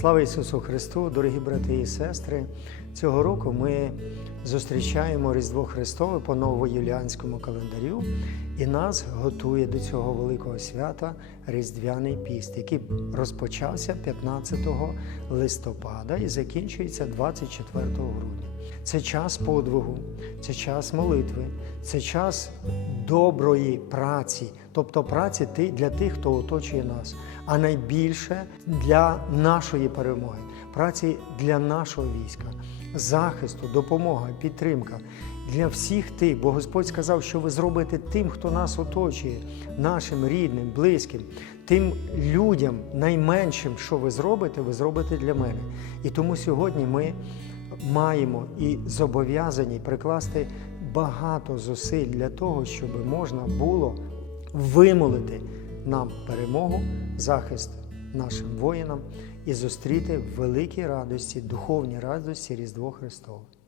Слава Ісусу Христу, дорогі брати і сестри! Цього року ми зустрічаємо Різдво Христове по новоюліанському календарю, і нас готує до цього великого свята Різдвяний піст, який розпочався 15 листопада і закінчується 24 грудня. Це час подвигу, це час молитви, це час доброї праці, тобто праці для тих, хто оточує нас, а найбільше для нашої перемоги, праці для нашого війська, захисту, допомога, підтримка для всіх тих, бо Господь сказав, що ви зробите тим, хто нас оточує, нашим рідним, близьким, тим людям найменшим, що ви зробите, ви зробите для мене. І тому сьогодні ми маємо і зобов'язані прикласти багато зусиль для того, щоб можна було вимолити нам перемогу, захист нашим воїнам і зустріти в великій радості, духовній радості Різдво Христове.